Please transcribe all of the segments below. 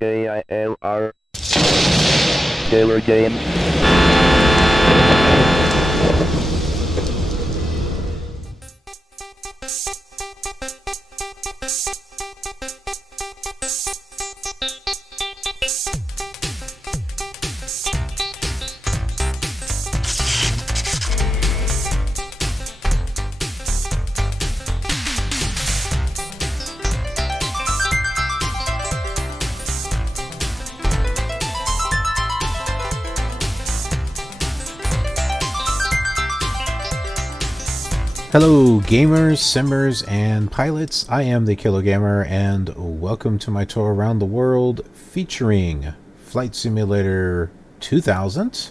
KILR. KILR James. Hello gamers, simmers, and pilots. I am the KILR Gamer, and welcome to my tour around the world featuring Flight Simulator 2000.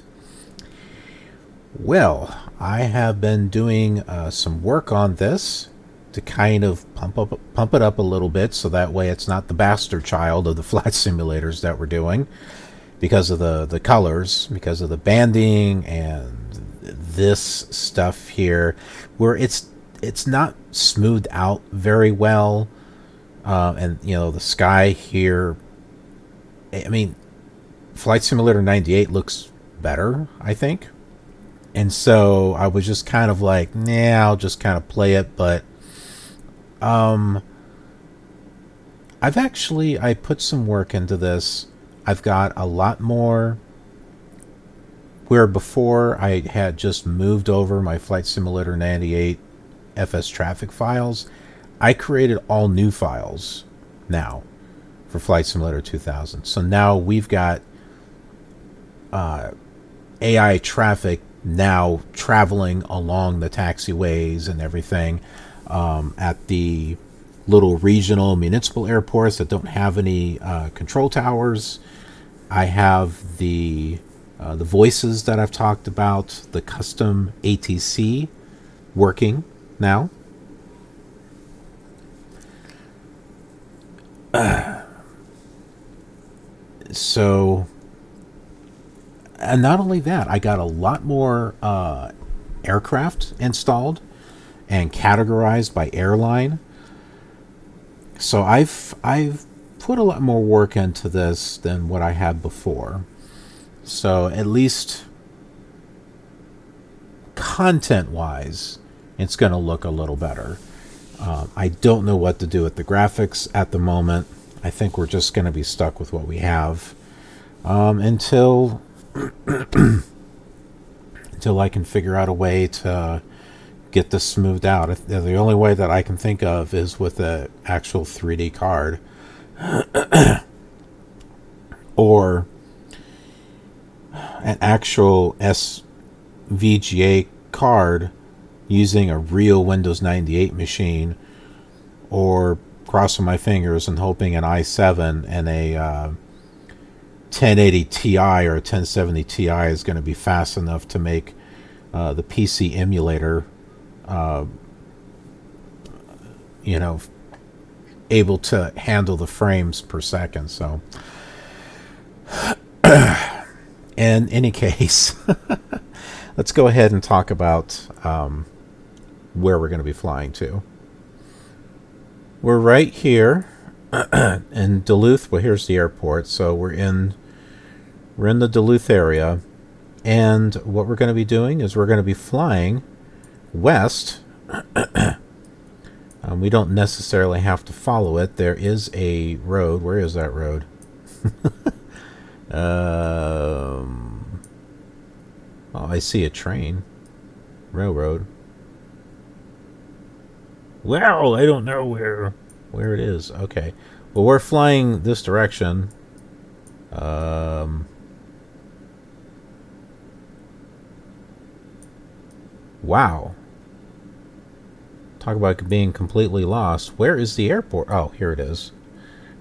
Well, I have been doing some work on this to kind of pump it up a little bit, so that way it's not the bastard child of the flight simulators that we're doing, because of the colors, because of the banding, and this stuff here where it's not smoothed out very well, and you know, the sky here, I mean, Flight Simulator 98 looks better, I think, and so I was just kind of like, nah, I'll just kind of play it. But I put some work into this. I've got a lot more. Where before I had just moved over my Flight Simulator 98 FSTraffic files, I created all new files now for Flight Simulator 2000. So now we've got AI traffic now traveling along the taxiways and everything at the little regional municipal airports that don't have any control towers. I have the voices that I've talked about, the custom ATC working now. So, and not only that, I got a lot more aircraft installed and categorized by airline. So I've put a lot more work into this than what I had before. So at least content-wise, it's going to look a little better. I don't know what to do with the graphics at the moment. I think we're just going to be stuck with what we have until until I can figure out a way to get this smoothed out. The only way that I can think of is with an actual 3D card or an actual SVGA card using a real Windows 98 machine, or crossing my fingers and hoping an i7 and a 1080 Ti or a 1070 Ti is going to be fast enough to make the PC emulator able to handle the frames per second. So in any case, let's go ahead and talk about where we're going to be flying to. We're right here in Duluth. Well, here's the airport. So we're in the Duluth area, and what we're going to be doing is we're going to be flying west. We don't necessarily have to follow it. There is a road. Where is that road? Oh, I see a train. Railroad. Well, I don't know where it is. Okay. Well, we're flying this direction. Wow. Talk about being completely lost. Where is the airport? Oh, here it is.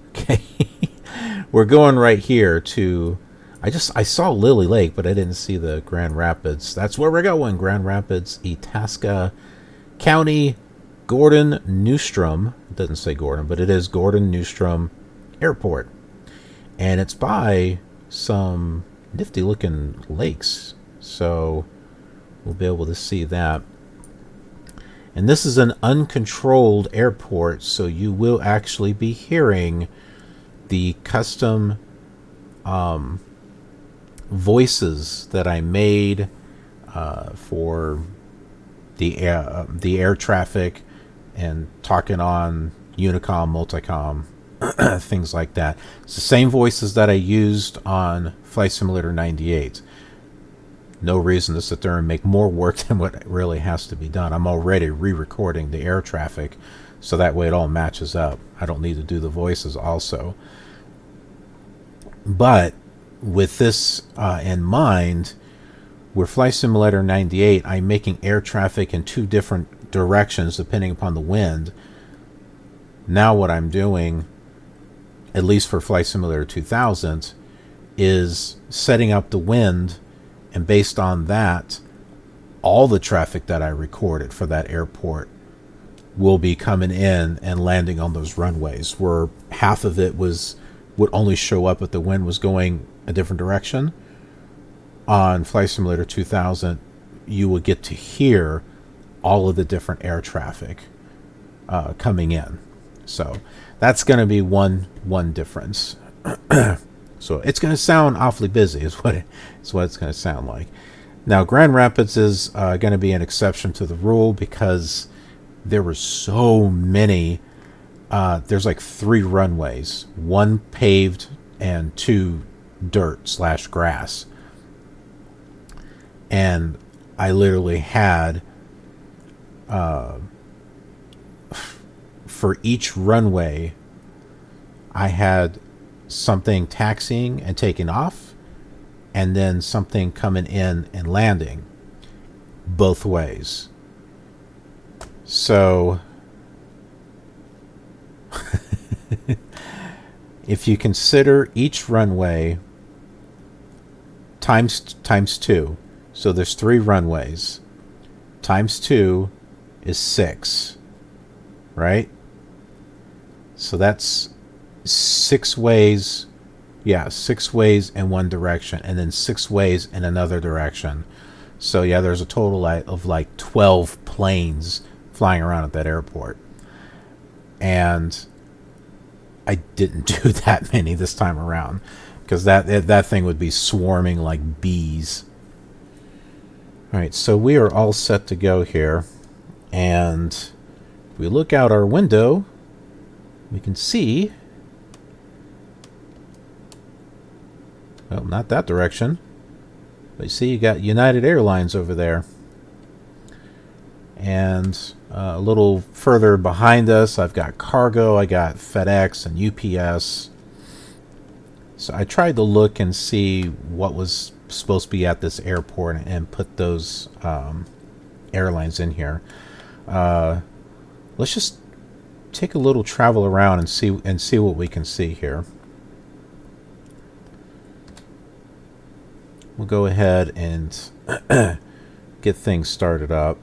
Okay. We're going right here to... I saw Lily Lake, but I didn't see the Grand Rapids. That's where we're going. Grand Rapids, Itasca County, Gordon Newstrom. It doesn't say Gordon, but it is Gordon Newstrom Airport. And it's by some nifty looking lakes. So we'll be able to see that. And this is an uncontrolled airport, so you will actually be hearing the custom voices that I made for the air traffic and talking on unicom, multicom, things like that. It's the same voices that I used on Flight Simulator 98. No reason to sit there and make more work than what really has to be done. I'm already re-recording the air traffic, so that way it all matches up. I don't need to do the voices also. But with this in mind, with Flight Simulator 98, I'm making air traffic in two different directions depending upon the wind. Now what I'm doing, at least for Flight Simulator 2000, is setting up the wind, and based on that, all the traffic that I recorded for that airport will be coming in and landing on those runways, where half of it would only show up if the wind was going a different direction. On Flight Simulator 2000, you would get to hear all of the different air traffic coming in. So that's going to be one difference. So it's going to sound awfully busy is what it's going to sound like. Now, Grand Rapids is going to be an exception to the rule because there were so many. There's like 3 runways, 1 paved and 2 dirt/grass. And I literally had, for each runway, I had something taxiing and taking off, and then something coming in and landing both ways. So if you consider each runway times 2, so there's 3 runways, times 2 is 6, right? So that's 6 ways, 6 ways in one direction, and then 6 ways in another direction. So yeah, there's a total of like 12 planes flying around at that airport. And I didn't do that many this time around, because that thing would be swarming like bees. Alright, so we are all set to go here. And if we look out our window, we can see, well, not that direction, but you see you got United Airlines over there. And a little further behind us, I've got cargo, I got FedEx and UPS. So I tried to look and see what was supposed to be at this airport and put those airlines in here. Let's just take a little travel around and see what we can see here. We'll go ahead and get things started up.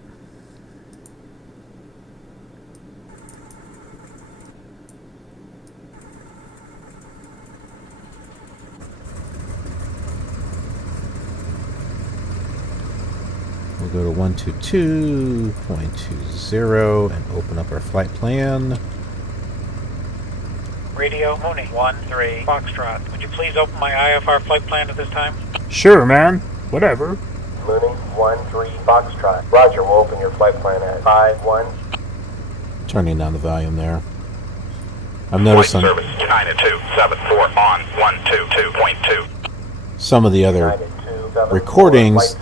We'll go to 122.20 and open up our flight plan. Radio Mooney 13 Foxtrot. Would you please open my IFR flight plan at this time? Sure, man. Whatever. Mooney 13 Foxtrot. Roger, we'll open your flight plan at 51. Turning down the volume there. I'm noticing Flight service United 274 on 122.2. some of the other recordings,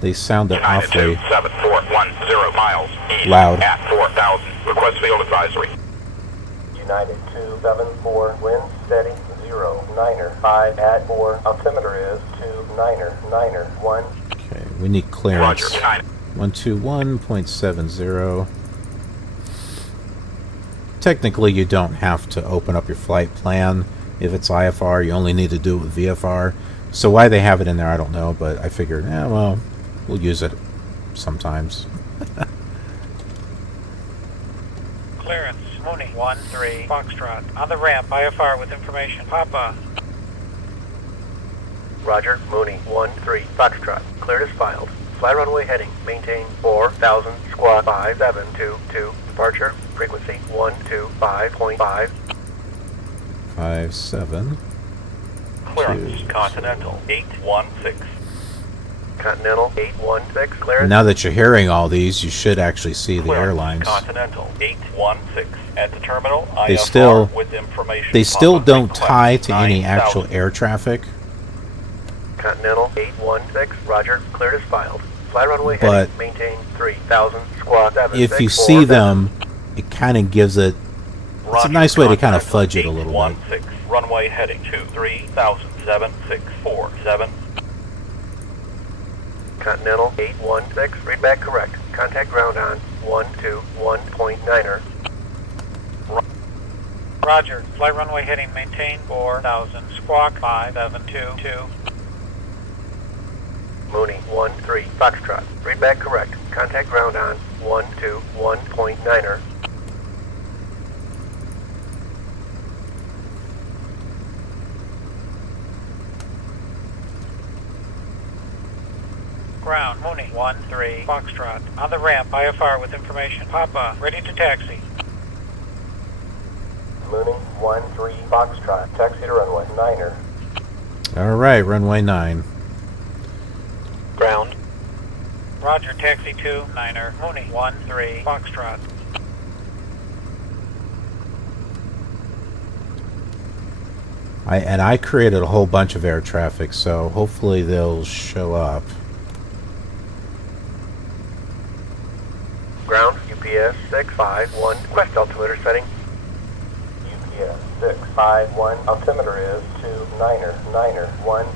they sounded United awfully 27410 miles east loud. at 4,000. Request field advisory. United 274, wind steady, 0-9er, 5 at 4, altimeter is 2-9er, 1. Okay, we need clearance. Roger, United. 121.70. Technically, you don't have to open up your flight plan. If it's IFR, you only need to do it with VFR. So why they have it in there, I don't know, but I figured, well, we'll use it sometimes. Clearance, Mooney 13 Foxtrot. On the ramp, IFR with information. Papa. Roger, Mooney 13 Foxtrot. Cleared as filed. Fly runway heading. Maintain 4,000. Squawk 5722. Departure. Frequency 125.5. 57. Clearance. Two. Continental 816. Continental 816, clearance. Now that you're hearing all these, you should actually see the Clearance. airlines. Continental 816. At the terminal, They IFR still- with information. They still Papa don't request tie to any 9,000. actual air traffic, Continental 816, roger, cleared as filed. Fly runway But heading, maintain 3000, squawk 7647. if you see them, it kind of gives it. It's a Roger, nice way to kind of Continental fudge it a little bit. 816. Runway heading to 3000, 7647. Continental 816, read back correct. Contact ground on 121.9er. Roger. Fly runway heading maintain 4000. Squawk 5722. Mooney 13, Foxtrot. Read back correct. Contact ground on 121.9er. Ground. Mooney 13 Foxtrot. On the ramp. IFR with information. Papa. Ready to taxi. Mooney 13, Foxtrot. Taxi to runway 9er. All right, runway 9. Ground. Roger. Taxi 2 9er. Mooney 13 Foxtrot. I created a whole bunch of air traffic, so hopefully they'll show up. Ground. UPS 651. Request altimeter setting. UPS 651. Altimeter is 29er 1.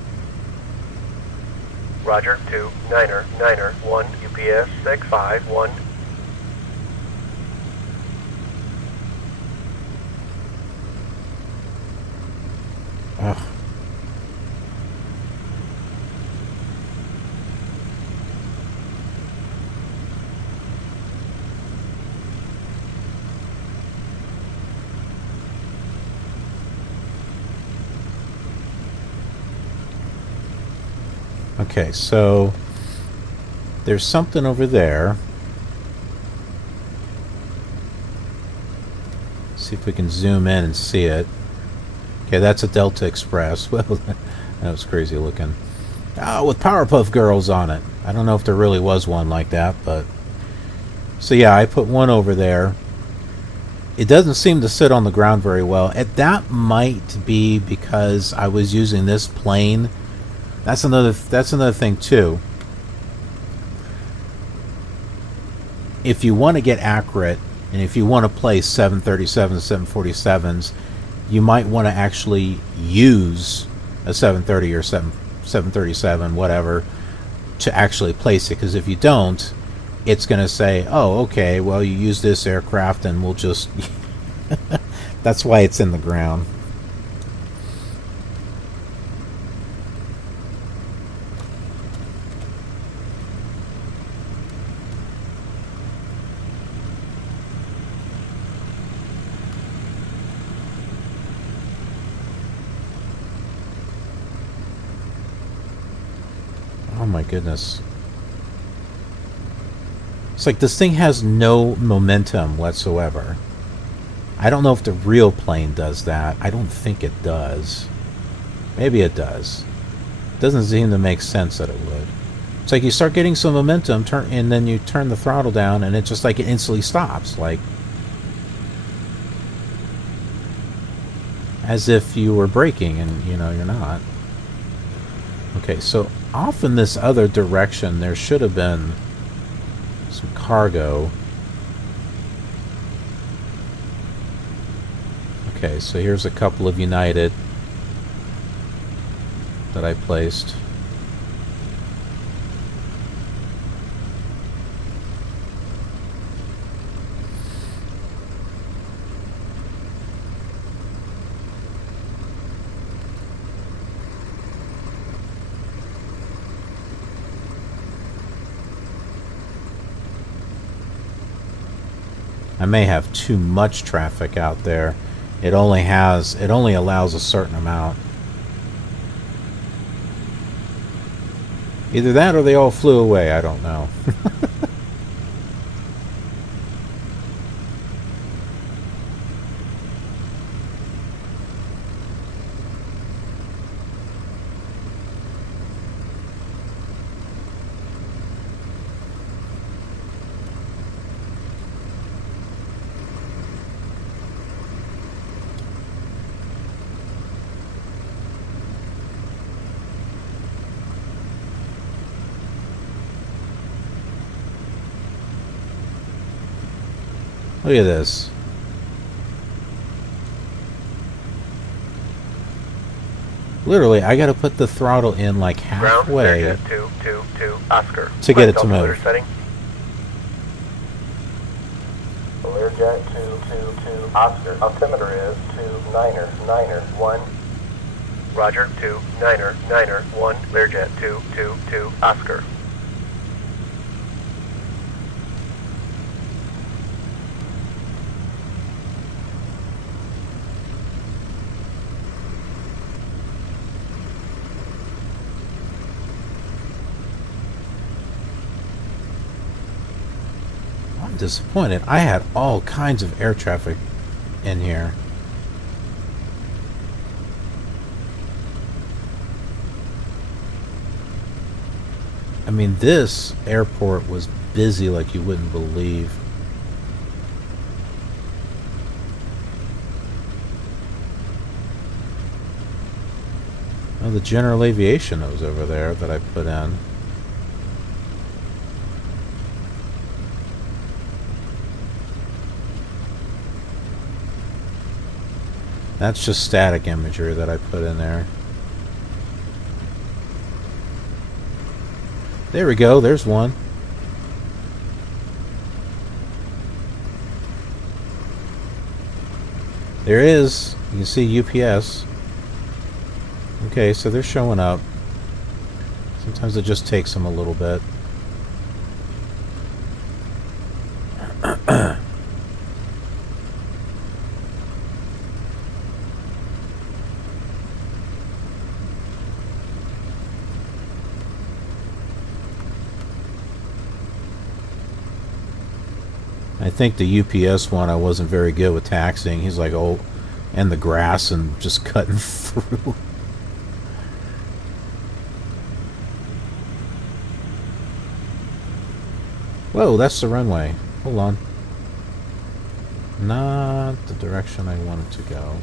Roger, 29er 1. UPS 651. Ugh. Okay, so there's something over there. See if we can zoom in and see it. Okay, that's a Delta Express. Well, that was crazy looking. Oh, with Powerpuff Girls on it. I don't know if there really was one like that, but... So yeah, I put one over there. It doesn't seem to sit on the ground very well. That might be because I was using this plane. That's another thing too. If you want to get accurate, and if you want to place 737s, 747s, you might want to actually use a 730 or 737, whatever, to actually place it. Because if you don't, it's going to say, oh, okay, well, you use this aircraft and we'll just... That's why it's in the ground. Oh my goodness. It's like this thing has no momentum whatsoever. I don't know if the real plane does that. I don't think it does. Maybe it does. Doesn't seem to make sense that it would. It's like you start getting some momentum, and then you turn the throttle down, and it's just like it instantly stops. Like, as if you were braking, and you know you're not. Okay, so off in this other direction, there should have been some cargo. Okay, so here's a couple of United that I placed. I may have too much traffic out there. It only allows a certain amount. Either that or they all flew away, I don't know. Look at this. Literally, I gotta put the throttle in like halfway Ground, Learjet 222 Oscar. to get it to Altimeter move. setting. Learjet 222 Oscar. Altimeter is 29991. Roger, 29991. Learjet 222 Oscar. I'm disappointed. I had all kinds of air traffic in here. I mean, this airport was busy like you wouldn't believe. Oh, the general aviation that was over there that I put in. That's just static imagery that I put in there. There we go, there's one. There it is. You can see UPS. Okay, so they're showing up. Sometimes it just takes them a little bit. I think the UPS one, I wasn't very good with taxiing. He's like, oh, and the grass and just cutting through. Whoa, that's the runway. Hold on. Not the direction I wanted to go.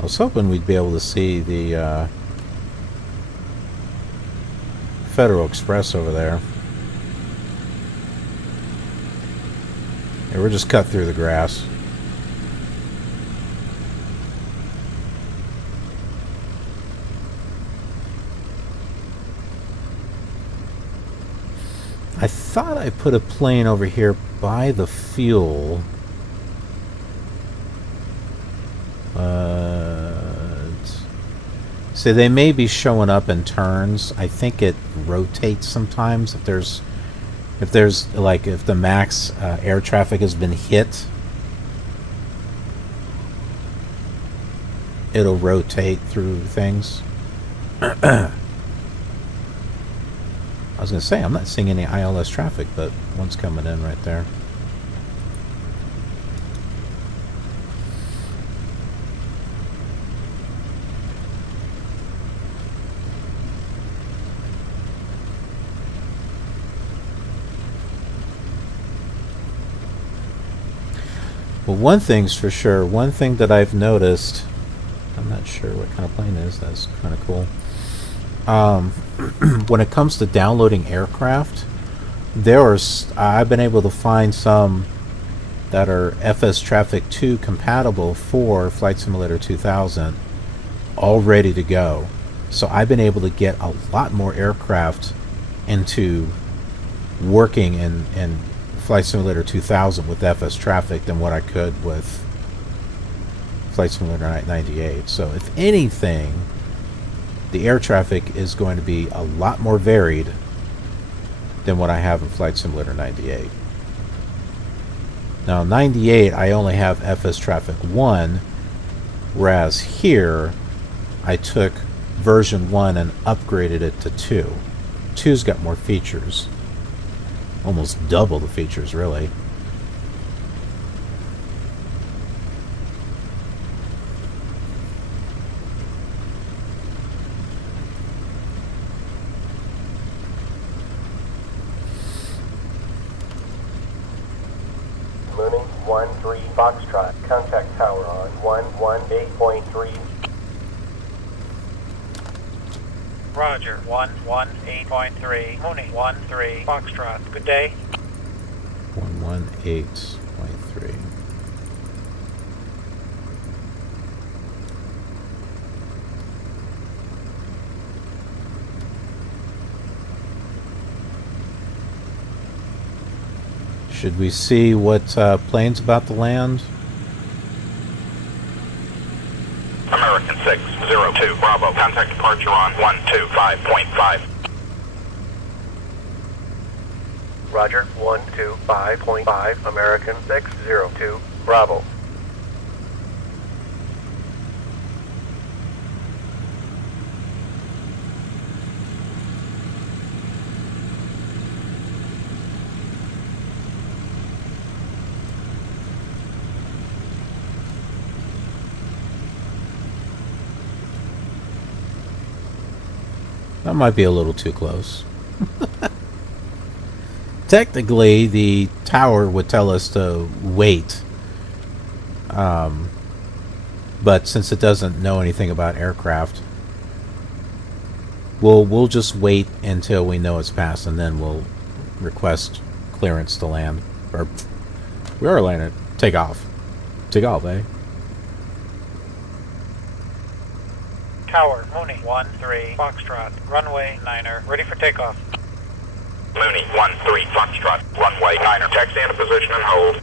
I was hoping we'd be able to see the Federal Express over there. Yeah, we're just cut through the grass. I thought I put a plane over here by the fuel. So they may be showing up in turns. I think it rotates sometimes if there's like if the max air traffic has been hit, it'll rotate through things. I was gonna say I'm not seeing any ILS traffic, but one's coming in right there. Well, one thing's for sure. One thing that I've noticed, I'm not sure what kind of plane it is. That's kind of cool. When it comes to downloading aircraft, I've been able to find some that are FSTraffic 2 compatible for Flight Simulator 2000, all ready to go. So I've been able to get a lot more aircraft into working in Flight Simulator 2000 with FSTraffic than what I could with Flight Simulator 98. So if anything, the air traffic is going to be a lot more varied than what I have in Flight Simulator 98. Now 98 I only have FSTraffic 1, whereas here I took version 1 and upgraded it to 2. 2's got more features. Almost double the features, really. Mooning 13 Foxtrot. Contact tower on 118.3. Roger, 118.3, Mooney, 13, Foxtrot. Good day. 118.3. Should we see what plane's about to land? American 602 Bravo. Contact departure on 125.5. Roger, 125.5, American 602, Bravo. That might be a little too close. Technically, the tower would tell us to wait. But since it doesn't know anything about aircraft, we'll just wait until we know it's passed, and then we'll request clearance to land. Or we are landing. Take off. Take off, eh? Tower, Mooney, 13, Foxtrot. Runway 9er, ready for takeoff. Mooney, 13 Foxtrot. Runway 9er. Taxi into position and hold.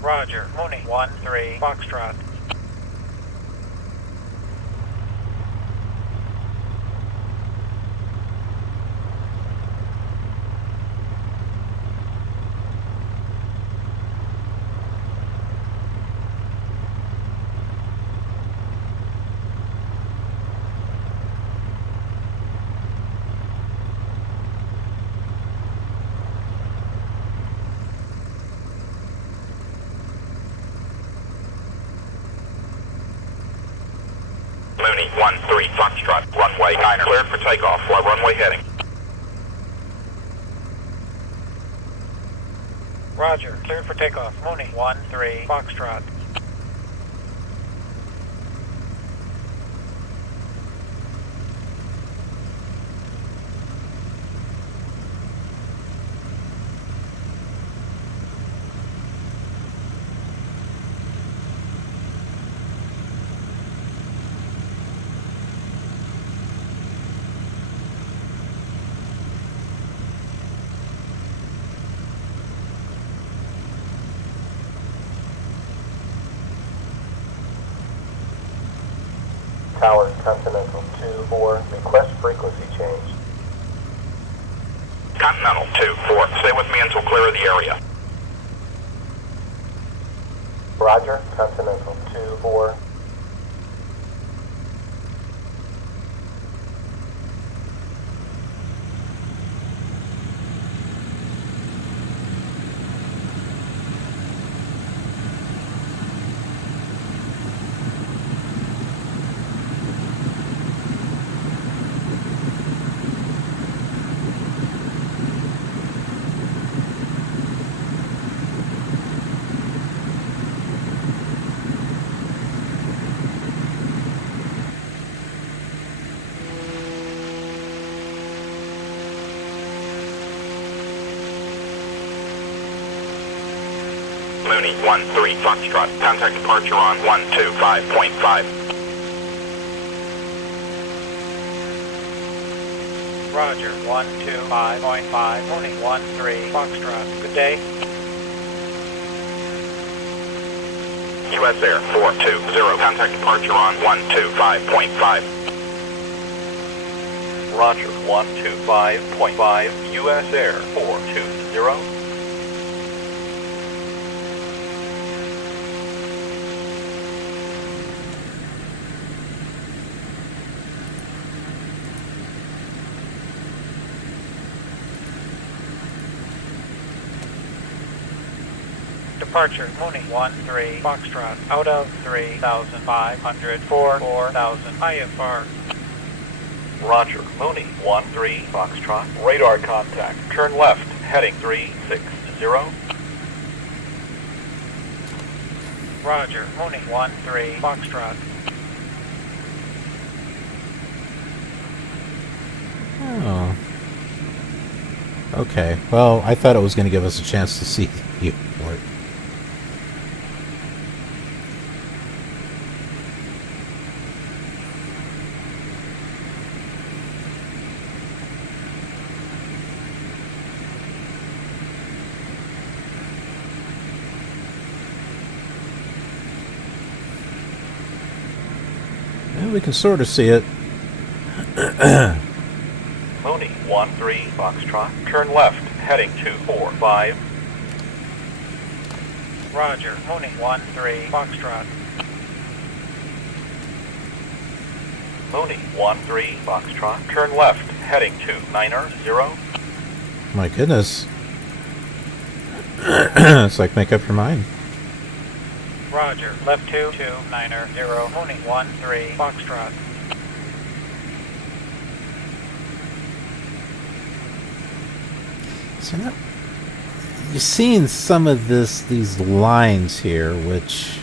Roger, Mooney, 13, Foxtrot. Mooney, 13 Foxtrot. Runway 9er. Cleared for takeoff. Fly runway heading. Roger, cleared for takeoff. Mooney, 13, Foxtrot. Tower, Continental 2-4, request frequency change. Continental 2-4. Stay with me until clear of the area. Roger, Continental 2-4. Mooney, 13 Foxtrot. Contact departure on 125.5. Roger, 125.5, Mooney, 13, Foxtrot. Good day. US Air 420. Contact departure on 125.5. Roger, 125.5, US Air 420. Departure, Mooney, 13, Foxtrot. Out of 3,500 for 4,000 IFR. Roger, Mooney, 13, Foxtrot. Radar contact. Turn left, heading 360. Roger, Mooney, 13, Foxtrot. Oh. Okay. Well, I thought it was going to give us a chance to see the airport. We can sort of see it. Mooney 13 Foxtrot. Turn left, heading 245. Roger. Mooney 13 Foxtrot. Mooney 13 Foxtrot. Turn left, heading 290. My goodness. It's like make up your mind. Roger. Left 290. Mooney 13 Foxtrot. So now, you're seeing some of these lines here, which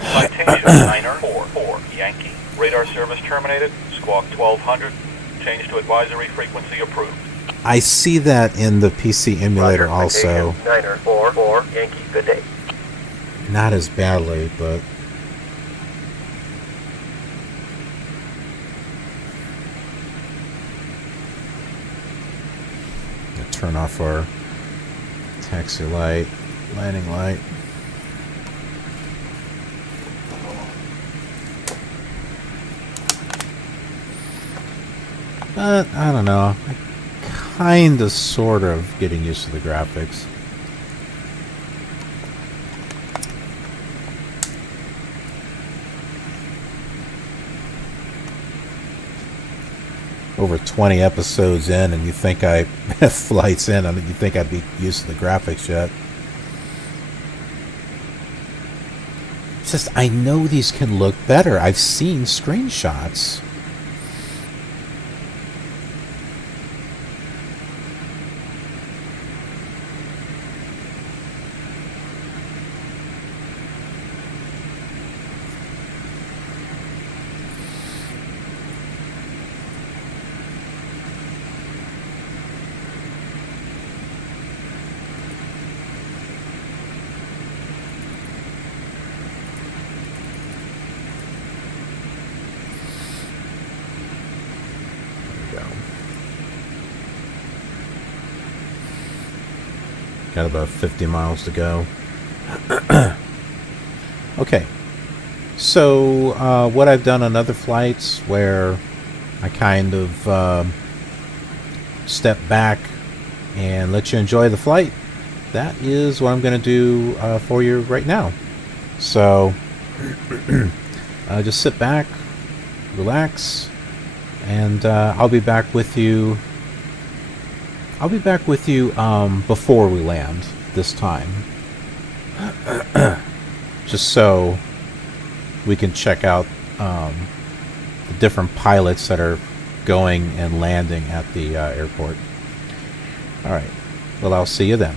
Citation 944 Yankee. Radar service terminated. Squawk 1200. Change to advisory frequency approved. I see that in the PC emulator Roger, also. citation 944 Yankee. Good day. Not as badly, but turn off our taxi light, landing light. But I don't know. I kind of, sort of getting used to the graphics. Over 20 episodes in, and you think I flights in, and you think I'd be used to the graphics yet. It's just, I know these can look better. I've seen screenshots. Got about 50 miles to go. Okay. So, what I've done on other flights where I kind of step back and let you enjoy the flight, that is what I'm going to do for you right now. So, just sit back, relax, and I'll be back with you. Before we land this time. Just so we can check out the different pilots that are going and landing at the airport. Alright. Well, I'll see you then.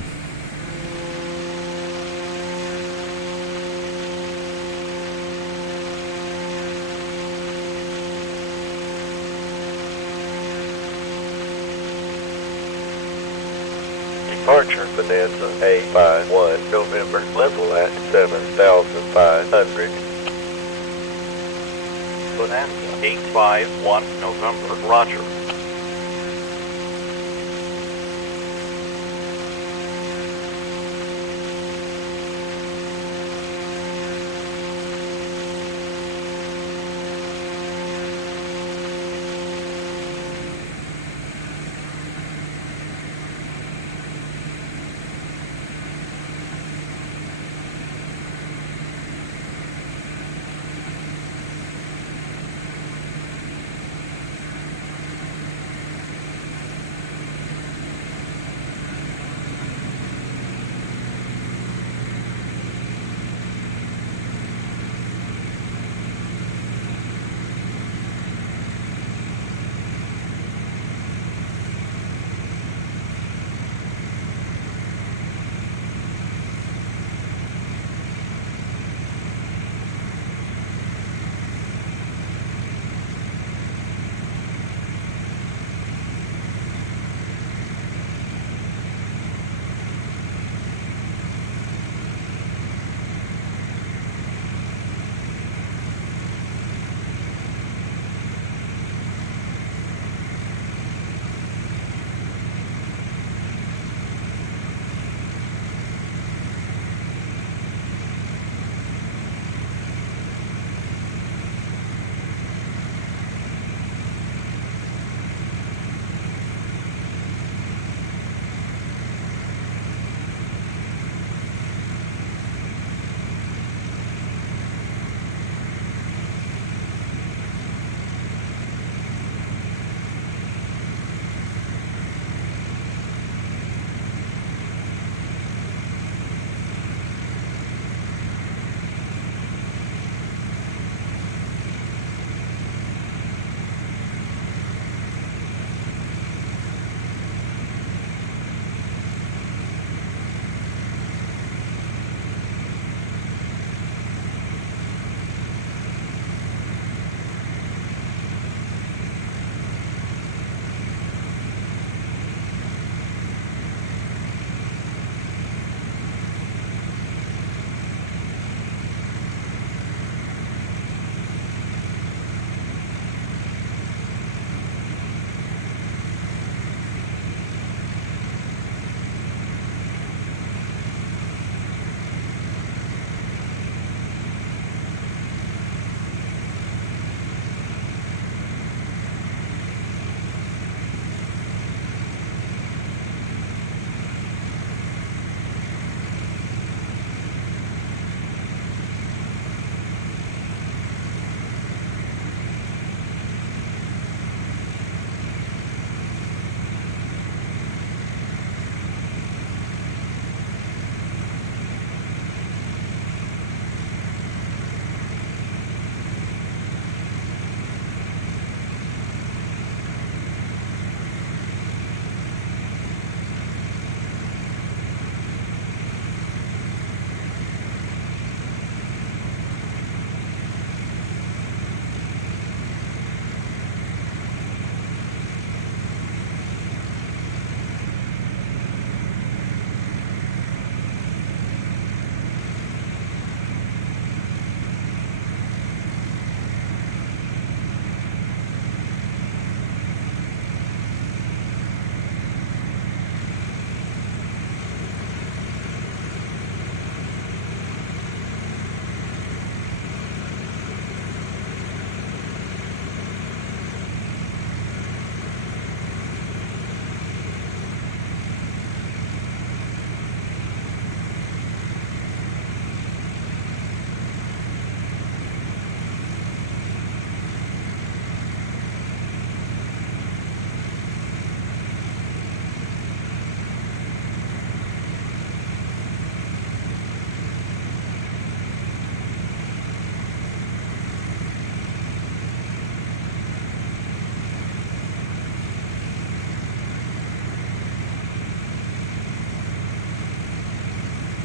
Departure Bonanza A51 November. Level at 7,500. Bonanza 851 November. Roger.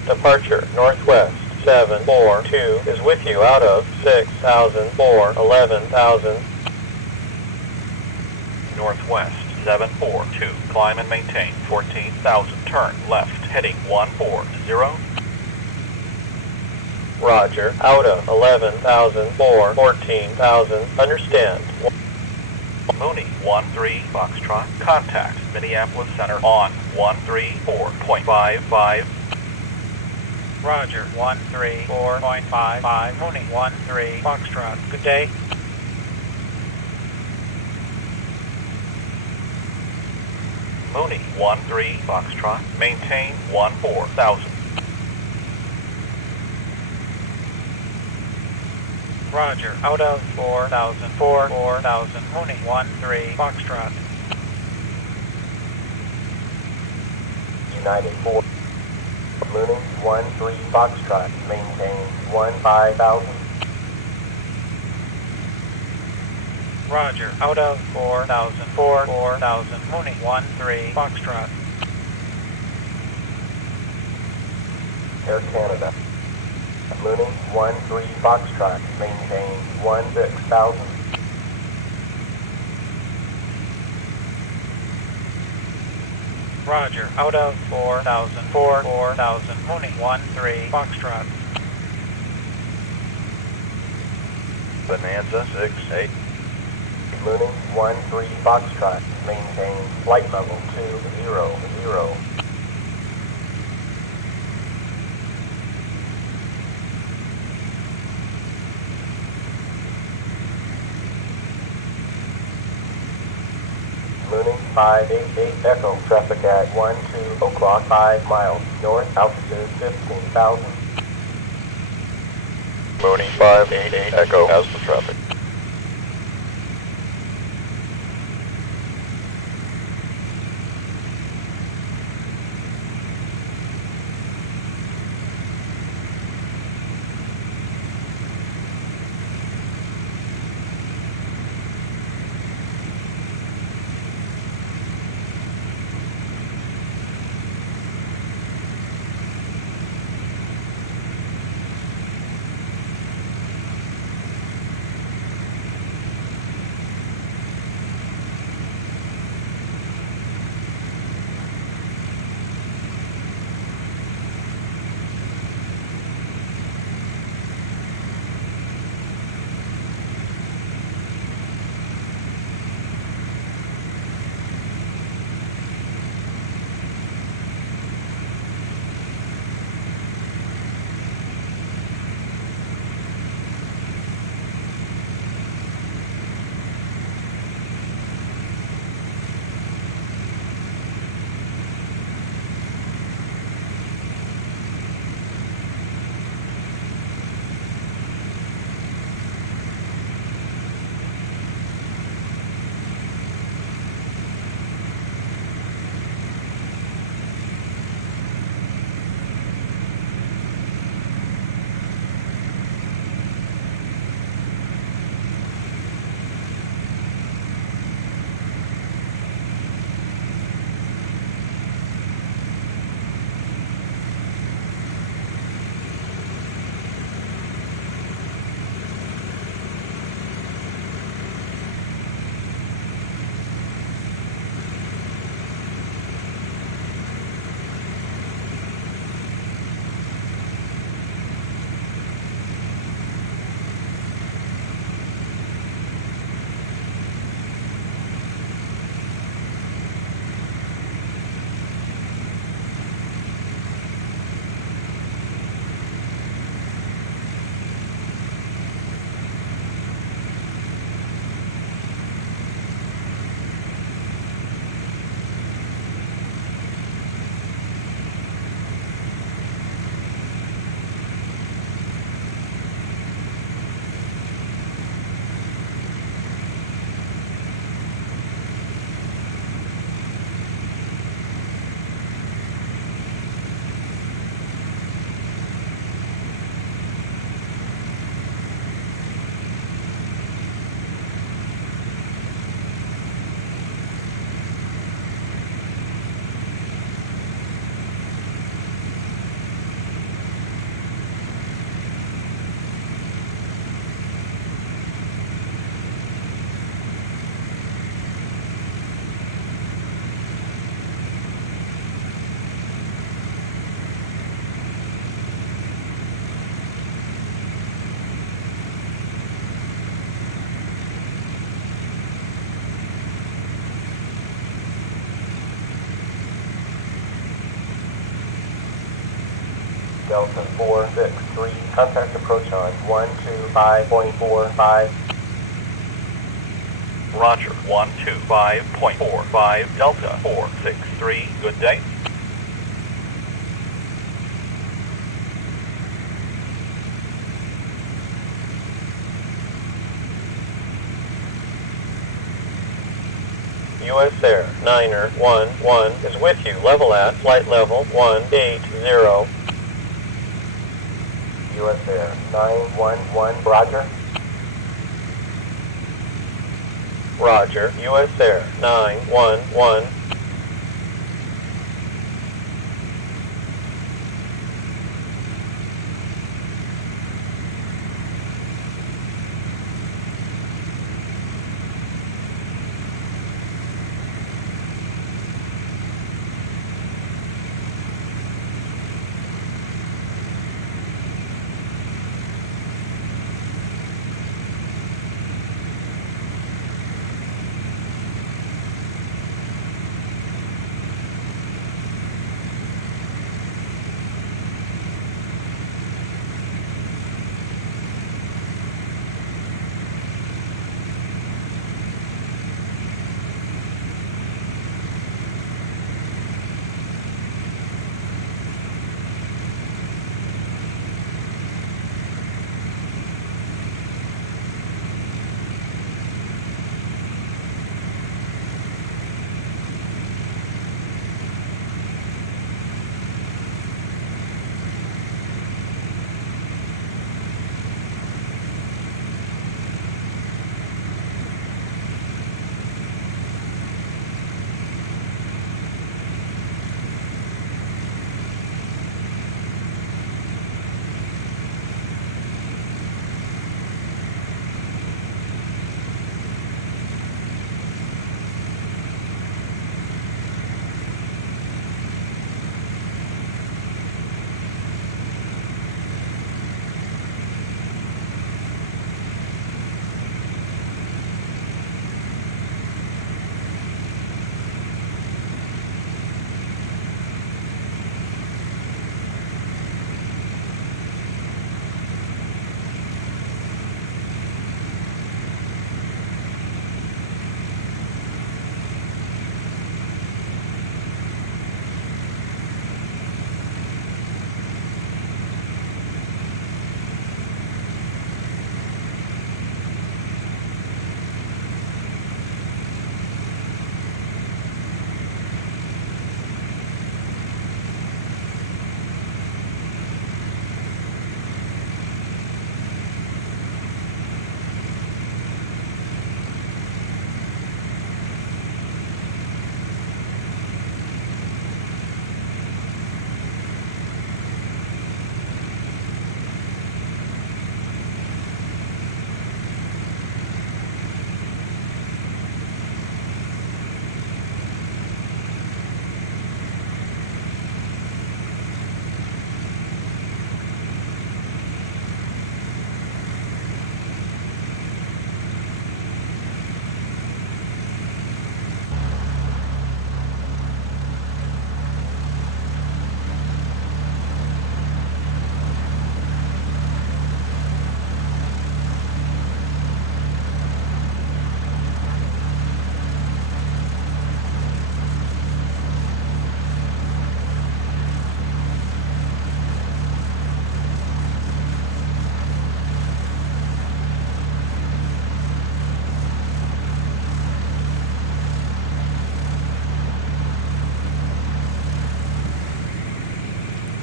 departure northwest 742 is with you out of 6,000 for 11,000. Northwest 742. Climb and maintain 14,000. Turn left heading 140. Roger, out of 11,000 for 14,000. Understand. Mooney 13 Foxtrot. Contact Minneapolis Center on 134.55. Roger, 134.55. Mooney 13 Foxtrot. Good day. Mooney 13 Foxtrot. Maintain 14,000. Roger, out of 4,000 for 4,000. Mooney 13 Foxtrot. United 4. Mooney 13 Foxtrot. Maintain 15,000. Roger, out of 4,000 for 4,000. Mooney 13 Foxtrot. Air Canada. Mooney 13 Foxtrot. Maintain 16,000. Roger, out of 4,000 for 4,000. Mooney 13 Foxtrot. Bonanza 68. Mooney 13 Foxtrot. Maintain flight level 200. Mooney 588 Echo. Traffic at 12 o'clock 5 miles north. Altitude 15,000. Mooney 588 Echo has the traffic. Delta 463. Contact approach on 125.45. Roger, 125.45, Delta 463. Good day. US Air 911 is with you. Level at flight level 180. US Air 911, roger. Roger, US Air 911.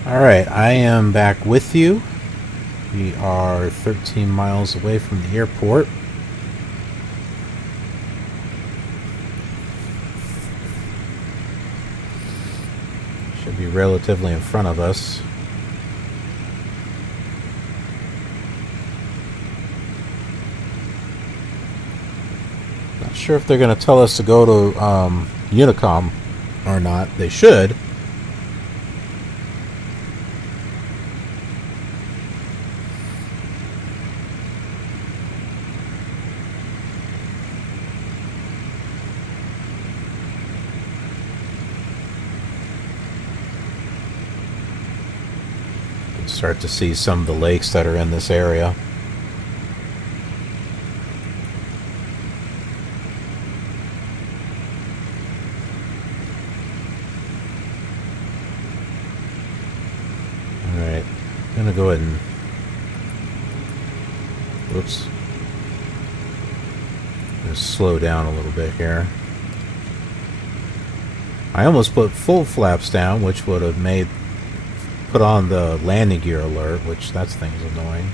Alright, I am back with you. We are 13 miles away from the airport. Should be relatively in front of us. Not sure if they're going to tell us to go to unicom or not. They should. Start to see some of the lakes that are in this area. Alright, I'm gonna go ahead and whoops. Just slow down a little bit here. I almost put full flaps down, which would have put on the landing gear alert, which that thing's annoying.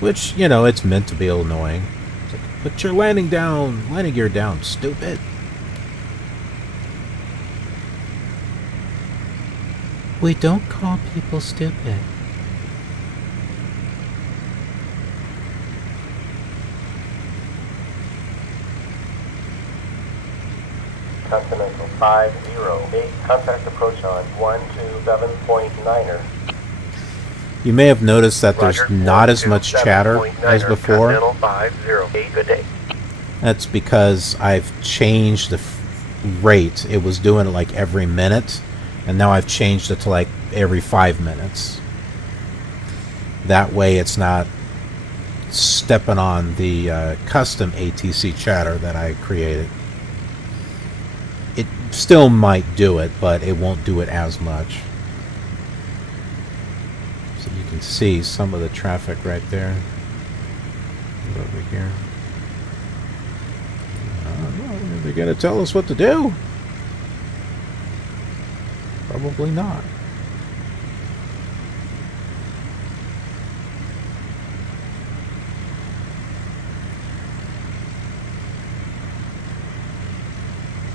Which, you know, it's meant to be annoying. It's like, put your landing gear down, stupid. We don't call people stupid. Continental 508. Contact approach on 127.9er. You may have noticed that there's Roger, not as much chatter 127.9er, as before. Continental 508. Good day. That's because I've changed the rate. It was doing it like every minute, and now I've changed it to like every 5 minutes. That way it's not stepping on the custom ATC chatter that I created. It still might do it, but it won't do it as much. So you can see some of the traffic right there. Over here. I don't know. Are they going to tell us what to do? Probably not.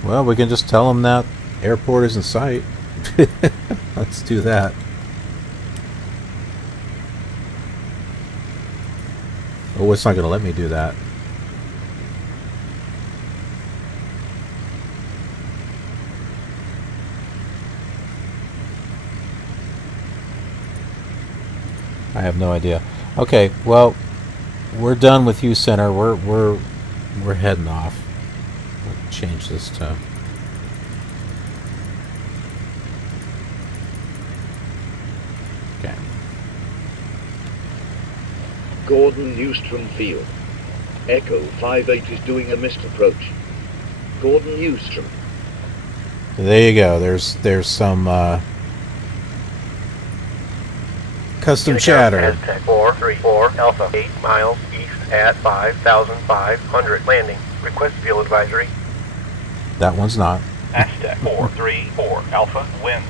Well, we can just tell them that airport is in sight. Let's do that. Oh, it's not going to let me do that. I have no idea. Okay, well, we're done with you, Center. We're heading off. We'll change this to. Okay. Gordon Newstrom Field. Echo 58 is doing a missed approach. Gordon Newstrom. There you go. There's some custom chatter. Aztec 434 Alpha 8 miles east at 5,500 landing. Request fuel advisory. That one's not. Aztec 434 Alpha, wind.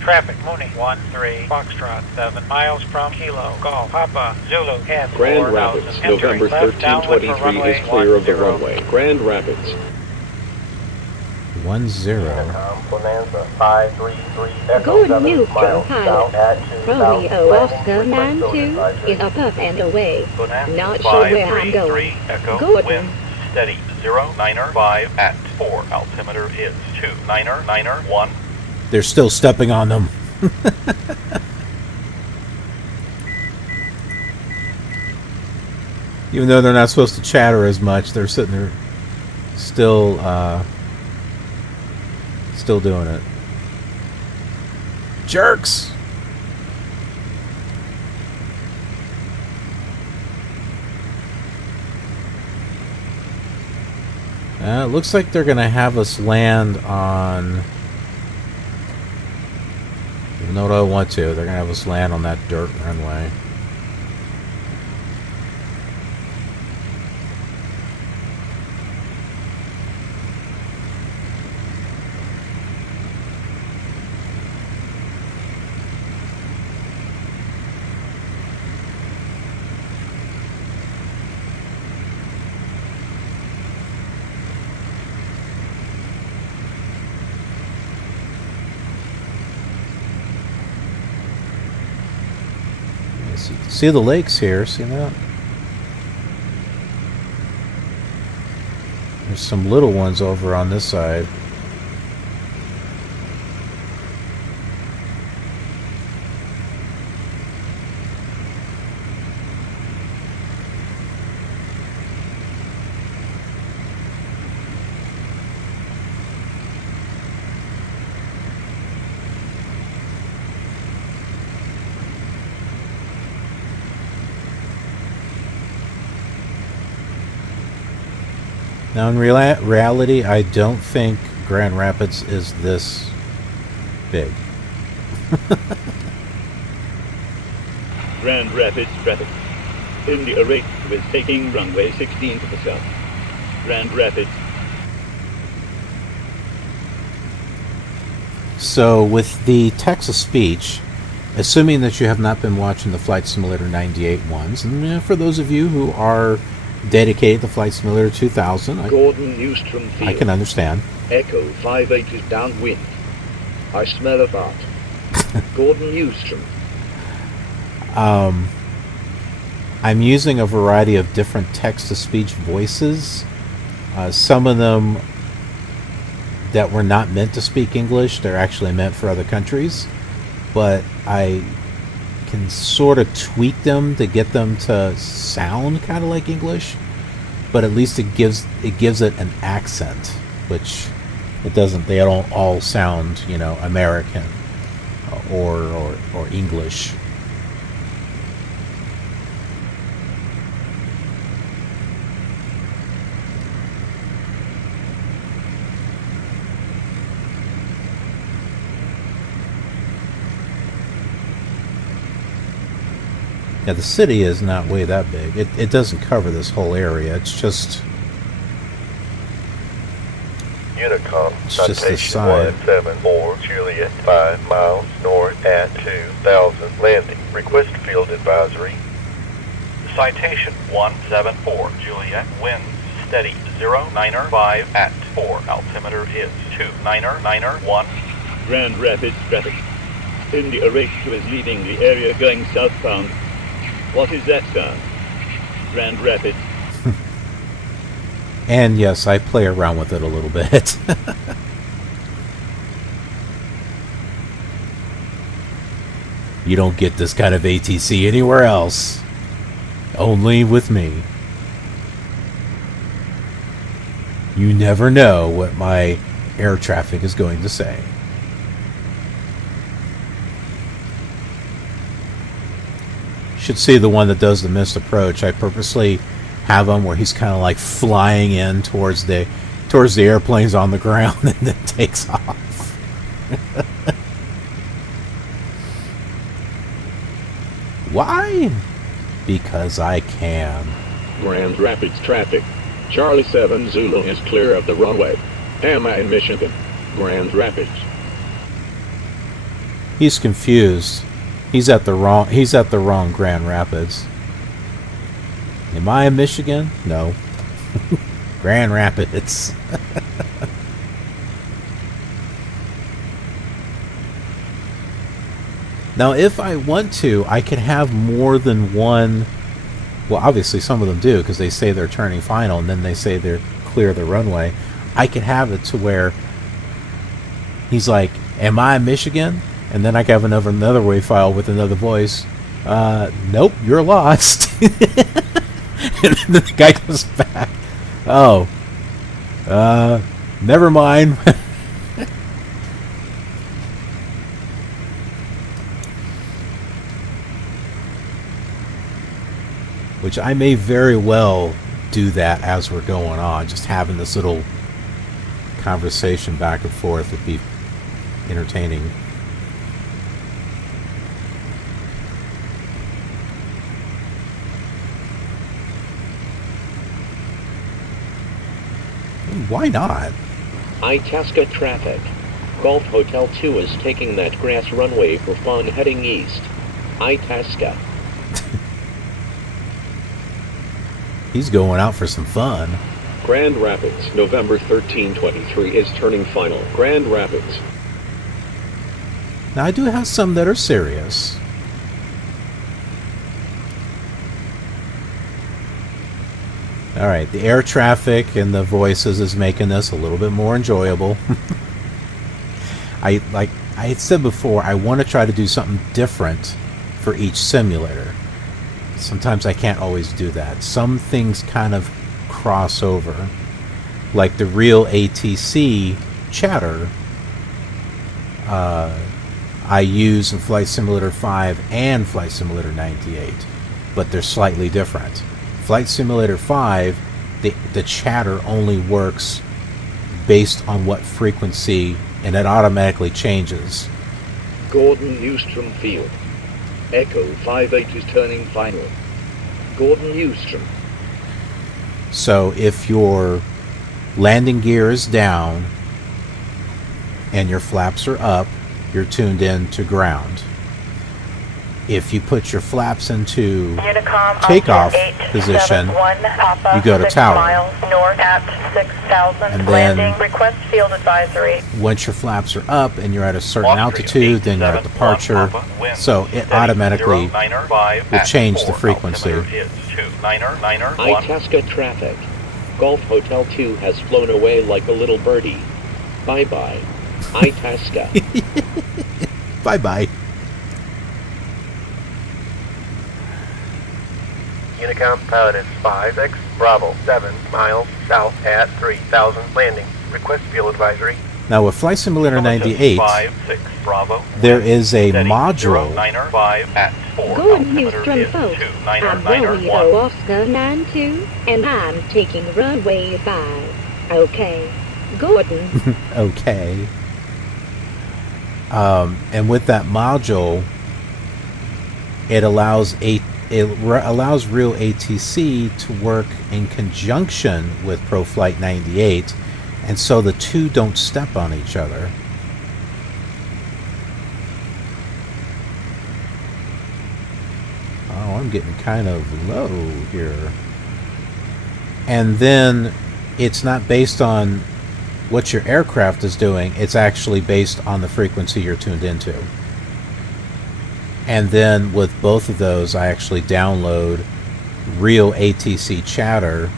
Traffic, Mooney, 13 Foxtrot, 7 miles from Kilo, Golf, Papa, Zulu, Cat, Grand 4000, Rapids, entering November left downwind for 1323 runway is clear of the 10. runway. Grand Rapids. 10. Unicom, Bonanza 533 Echo Gordon 7 Newstrom miles pilot. south at 2,000 Romeo landing. Oscar Request 92 fuel advisory. is up and away. Bonanza Not sure where I'm 533 going. Echo, Gordon. wind, steady, 095 at 4, altimeter is 2991. They're still stepping on them. Even though they're not supposed to chatter as much, they're sitting there still doing it. Jerks! It looks like they're going to have us land on... Even though I don't want to, they're going to have us land on that dirt runway. You can see the lakes here, see that? There's some little ones over on this side. Now, in reality, I don't think Grand Rapids is this big. Grand Rapids traffic. India rate is taking runway 16 to the south. Grand Rapids. So, with the text-to-speech, assuming that you have not been watching the Flight Simulator 98 ones, and for those of you who are dedicated to Flight Simulator 2000, Gordon Newstrom Field. I can understand. Echo 58 is downwind. I smell a fart. Gordon Newstrom. I'm using a variety of different text-to-speech voices. Some of them that were not meant to speak English, they're actually meant for other countries. But I can sort of tweak them to get them to sound kind of like English. But at least it gives it an accent, which it doesn't. They don't all sound, American or English. Yeah, the city is not way that big. It doesn't cover this whole area. It's just Unicom, It's just the citation side. 174, Juliet, 5 miles north at 2000, landing. Request field advisory. Citation 174, Juliet, winds steady 095 at 4. Altimeter is 29991. Grand Rapids traffic. India rate is leaving the area going southbound. What is that sound? Grand Rapids. And yes, I play around with it a little bit. You don't get this kind of ATC anywhere else. Only with me. You never know what my air traffic is going to say. Should see the one that does the missed approach. I purposely have him where he's kind of like flying in towards the airplanes on the ground and then takes off. Why? Because I can. Grand Rapids traffic. Charlie 7 Zulu is clear of the runway. Am I in Michigan? Grand Rapids. He's confused. He's at the wrong Grand Rapids. Am I in Michigan? No. Grand Rapids. Now, if I want to, I can have more than one. Well, obviously some of them do, because they say they're turning final, and then they say they're clear of the runway. I can have it to where he's like, am I in Michigan? And then I can have another wave file with another voice. Nope, you're lost. And then the guy goes back. Oh. Never mind. Which I may very well do that as we're going on. Just having this little conversation back and forth would be entertaining. Why not? Itasca traffic. Golf Hotel 2 is taking that grass runway for fun heading east. Itasca. He's going out for some fun. Grand Rapids, November 1323 is turning final. Grand Rapids. Now, I do have some that are serious. Alright, the air traffic and the voices is making this a little bit more enjoyable. Like I had said before, I want to try to do something different for each simulator. Sometimes I can't always do that. Some things kind of cross over. Like the real ATC chatter I use in Flight Simulator 5 and Flight Simulator 98, but they're slightly different. Flight Simulator 5 the chatter only works based on what frequency, and it automatically changes. Gordon Newstrom Field. Echo 58 is turning final. Gordon Newstrom. So if your landing gear is down and your flaps are up, you're tuned in to ground. If you put your flaps into Unicom, takeoff 871, position, Papa, you go to 6 tower. miles north at 6,000. And then- Landing, request field advisory. Once your flaps are up and you're at a certain Austrian altitude, then you're at 871 departure. Papa, wind So it steady, automatically 095 will at change the 4. frequency. Altimeter is 29991. Itasca traffic. Golf Hotel 2 has flown away like a little birdie. Bye-bye. Itasca. Bye-bye. Unicom pilot is 56 Bravo 7 miles south at 3,000 landing. Request field advisory. Now with Flight Simulator 98, 56 Bravo. there is a Steady, module 095 at 4. Good Altimeter Newstrom is folks, I'm Romeo 29991. Oscar 92, and I'm taking runway 5. Okay. Gordon. okay. And with that module, it allows allows real ATC to work in conjunction with ProFlight 98, and so the two don't step on each other. Oh, I'm getting kind of low here. And then it's not based on what your aircraft is doing, it's actually based on the frequency you're tuned into. And then with both of those, I actually download real ATC chatter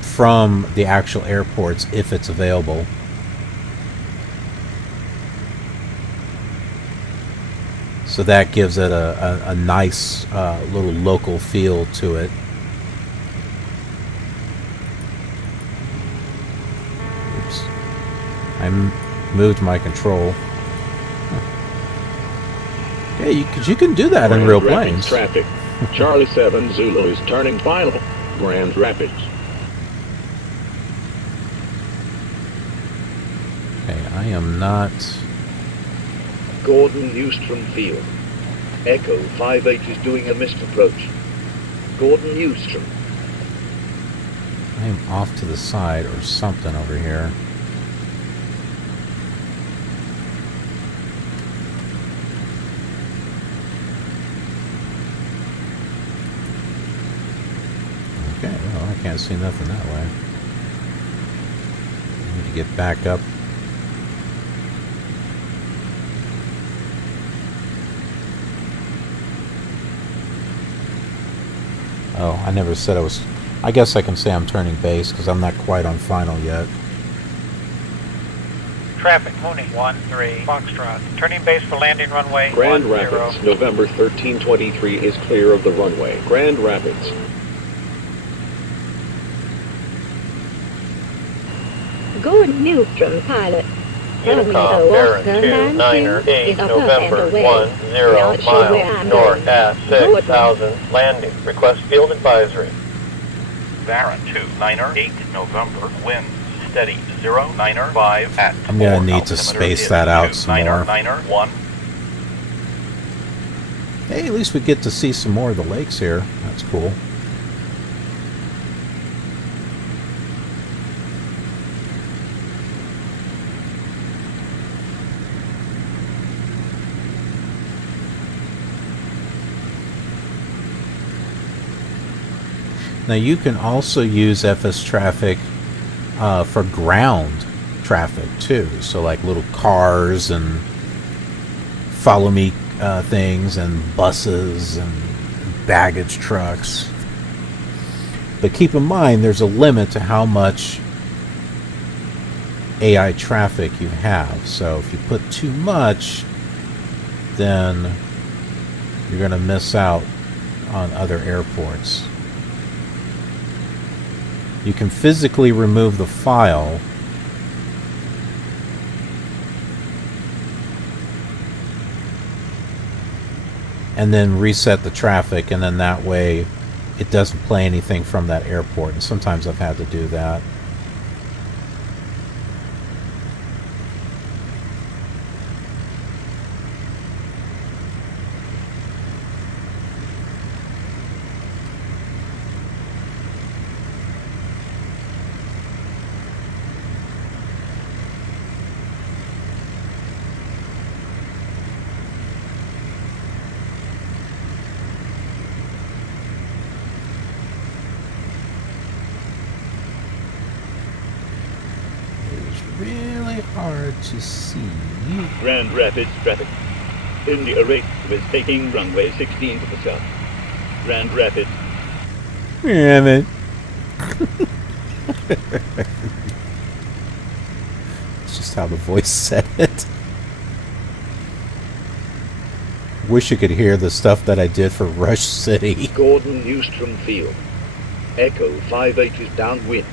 from the actual airports if it's available. So that gives it a nice little local feel to it. Oops. I moved my control. Yeah, you can do that in real planes. Traffic. Charlie 7 Zulu is turning final. Grand Rapids. Okay, I am not... Gordon Newstrom Field. Echo 58 is doing a missed approach. Gordon Newstrom. I am off to the side or something over here. Okay, well, I can't see nothing that way. I need to get back up. Oh, I never said I was... I guess I can say I'm turning base because I'm not quite on final yet. Traffic, Mooney, 13 Foxtrot. Turning base for landing runway Grand 10. Rapids, November 1323 is clear of the runway. Grand Rapids. Gordon Newstrom pilot. Unicom, Romeo Baron Oscar 2, 9er, 92 8, is up November, and away. 10 Not sure where miles I'm north going. at Gordon. 6,000 landing. Request field advisory. Baron 2, 8 November, winds steady, 095 at 4. I'm gonna need to Altimeter space is that out some more. 29991. Hey, at least we get to see some more of the lakes here. That's cool. Now you can also use FSTraffic for ground traffic too. So like little cars and follow me things and buses and baggage trucks. But keep in mind there's a limit to how much AI traffic you have. So if you put too much, then you're going to miss out on other airports. You can physically remove the file and then reset the traffic, and then that way it doesn't play anything from that airport, and sometimes I've had to do that. Really hard to see. Grand Rapids traffic. India Rate is taking runway 16 to the south. Grand Rapids. Damn it. It's just how the voice said it. Wish you could hear the stuff that I did for Rush City. Gordon Newstrom Field. Echo 58 is downwind.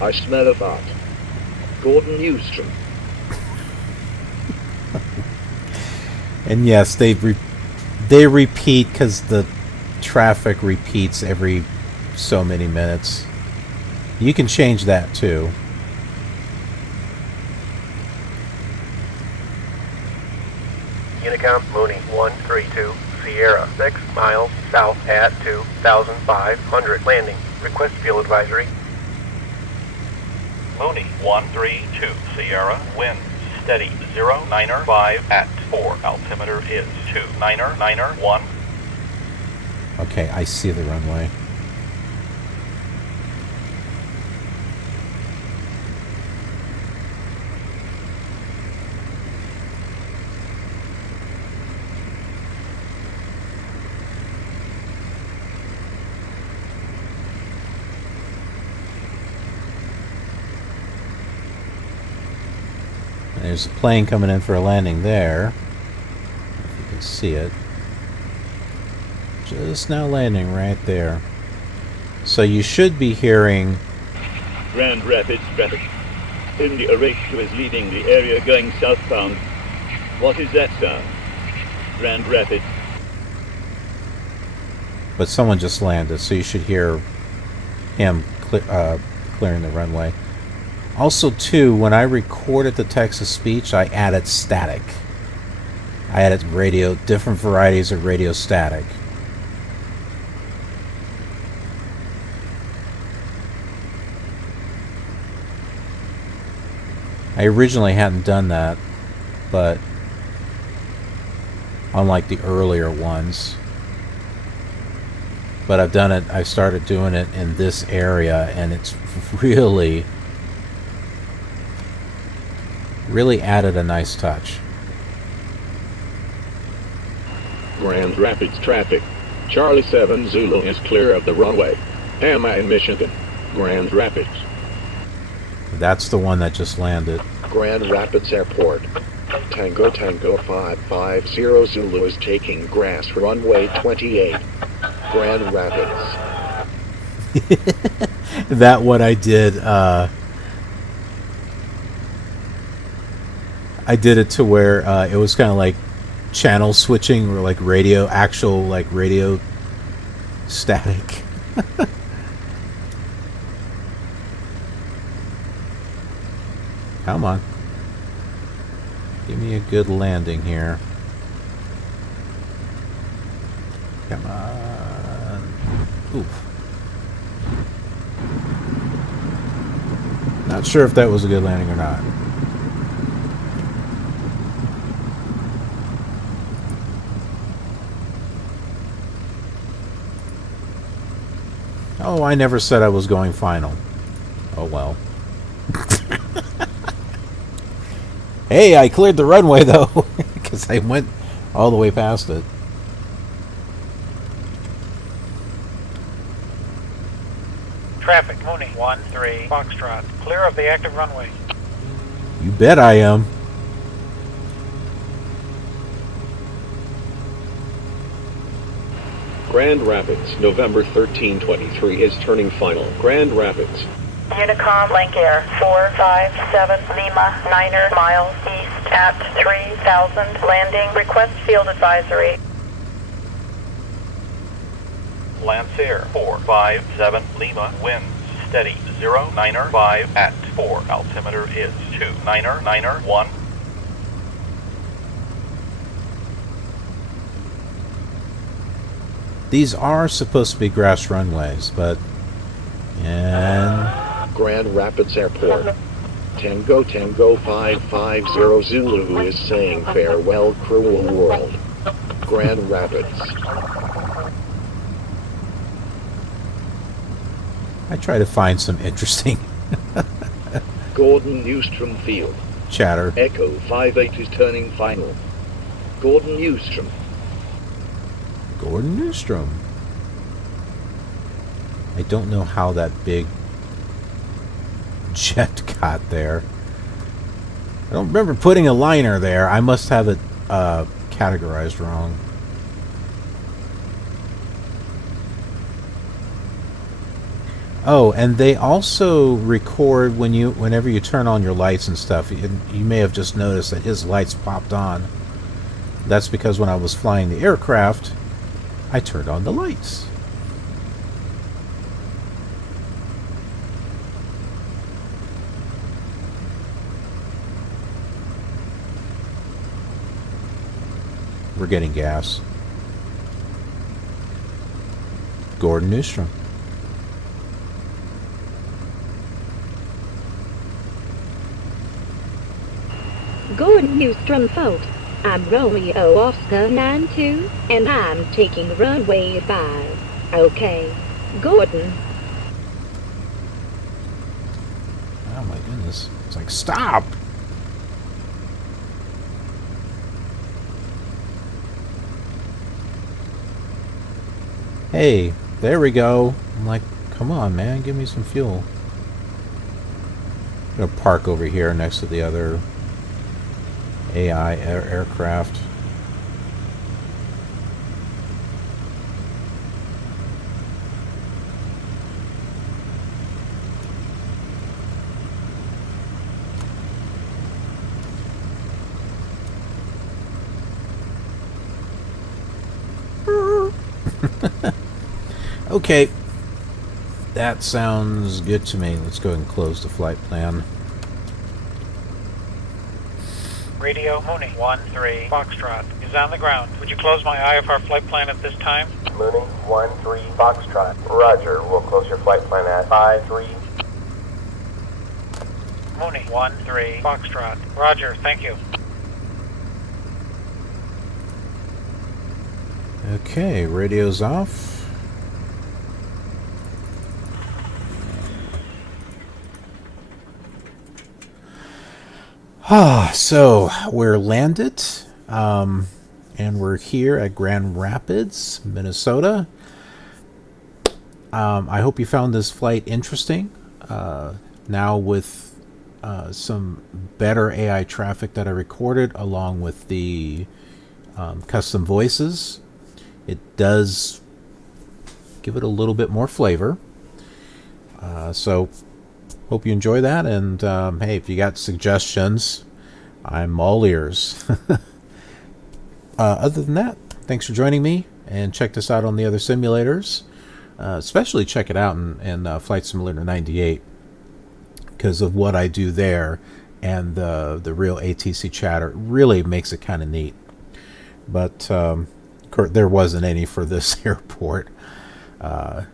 I smell a fart. Gordon Newstrom. And yes, they repeat because the traffic repeats every so many minutes. You can change that too. Unicom, Mooney, 132, Sierra, 6 miles south at 2,500. Landing. Request fuel advisory. Mooney, 132, Sierra, wind steady, 095 at 4. Altimeter is 2991. Okay, I see the runway. There's a plane coming in for a landing there. If you can see it. Just now landing right there. So you should be hearing... Grand Rapids traffic. India Ratio is leaving the area going southbound. What is that sound? Grand Rapids. But someone just landed, so you should hear him clearing the runway. Also, too, when I recorded the text-to-speech, I added static. I added different varieties of radio static. I originally hadn't done that, but unlike the earlier ones. But I've done it, I started doing it in this area, and it's really added a nice touch. Grand Rapids traffic. Charlie 7 Zulu is clear of the runway. Am I in Michigan? Grand Rapids. That's the one that just landed. Grand Rapids Airport. Tango 550 Zulu is taking grass runway 28. Grand Rapids. That what I did, I did it to where it was kind of like channel switching or like radio static. Come on. Give me a good landing here. Come on. Oof. Not sure if that was a good landing or not. Oh, I never said I was going final. Oh well. Hey, I cleared the runway though, because I went all the way past it. Traffic, Mooney, 13 Foxtrot, clear of the active runway. You bet I am. Grand Rapids, November 1323 is turning final. Grand Rapids. Unicom, Blank Air, 457 Lima, 9 miles east at 3,000. Landing. Request field advisory. Lancer 457 Lima, winds steady 095 at 4. Altimeter is 2991. These are supposed to be grass runways, but... And... Grand Rapids Airport. Tango Tango 550 Zulu is saying farewell cruel world. Grand Rapids. I try to find some interesting Gordon Newstrom Field. chatter. Echo 58 is turning final. Gordon Newstrom. Gordon Newstrom. I don't know how that big jet got there. I don't remember putting a liner there. I must have it categorized wrong. Oh, and they also record whenever you turn on your lights and stuff. You may have just noticed that his lights popped on. That's because when I was flying the aircraft, I turned on the lights. We're getting gas. Gordon Newstrom. Gordon Newstrom fault. I'm Romeo Oscar 92, and I'm taking runway 5. Okay. Gordon. Oh my goodness. It's like, stop! Hey, there we go. I'm like, come on, man, give me some fuel. I'm gonna park over here next to the other AI aircraft. Okay, that sounds good to me. Let's go ahead and close the flight plan. Radio Mooney 13 Foxtrot is on the ground. Would you close my IFR flight plan at this time? Mooney 13 Foxtrot. Roger. We'll close your flight plan at 5-3. Mooney 13 Foxtrot. Roger. Thank you. Okay, radio's off. So we're landed, and we're here at Grand Rapids, Minnesota. I hope you found this flight interesting. Now with some better AI traffic that I recorded, along with the custom voices, it does give it a little bit more flavor. So hope you enjoy that, and hey, if you got suggestions, I'm all ears. Other than that, thanks for joining me, and check this out on the other simulators. Especially check it out in Flight Simulator 98, because of what I do there, and the real ATC chatter really makes it kind of neat. But there wasn't any for this airport.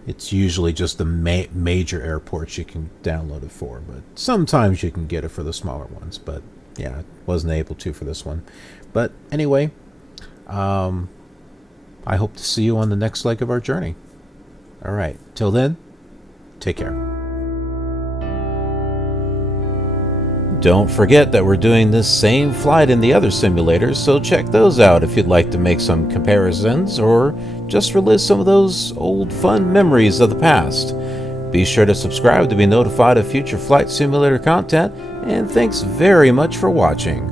It's usually just the major airports you can download it for, but sometimes you can get it for the smaller ones. But yeah, wasn't able to for this one. But anyway, I hope to see you on the next leg of our journey. All right, till then, take care. Don't forget that we're doing this same flight in the other simulators, so check those out if you'd like to make some comparisons or just relive some of those old fun memories of the past. Be sure to subscribe to be notified of future flight simulator content, and thanks very much for watching.